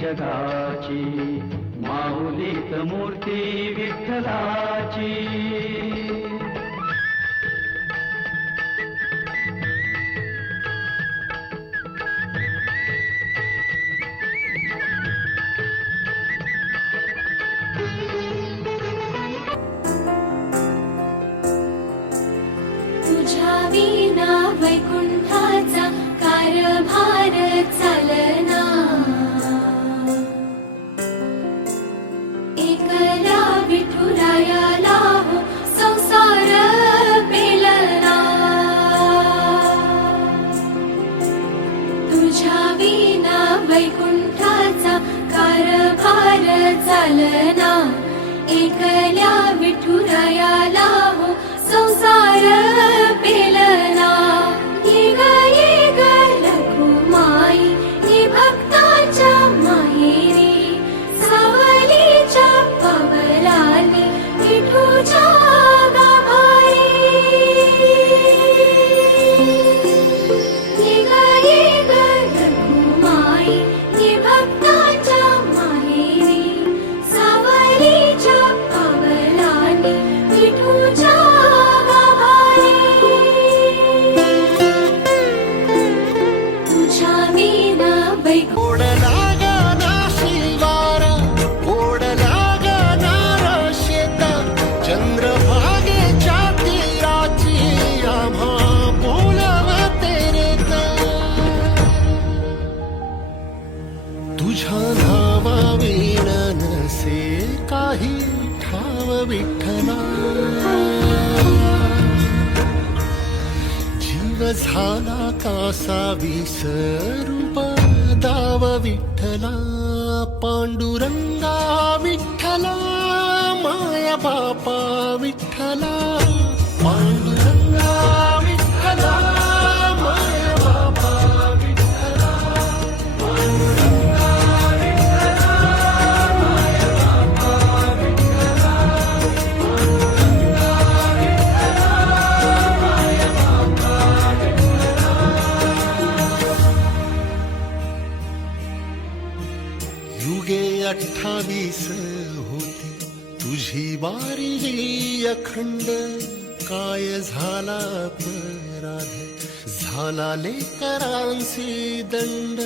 जगाची माऊलीत मूर्ती विठ्ठलाची. तुझ्या विना वैकुंठ चालना एकल्या विठुरायाला तुझ्या धावा वेळ नसे काही ठाव विठ्ठला। जीव झाला कासा विसरूप विठ्ठला पांडुरंगा विठ्ठला माया बापा विठ्ठला. अठ्ठावीस होती तुझी बारी अखंड. काय झाला पराध झाला लेकरांसी दंड.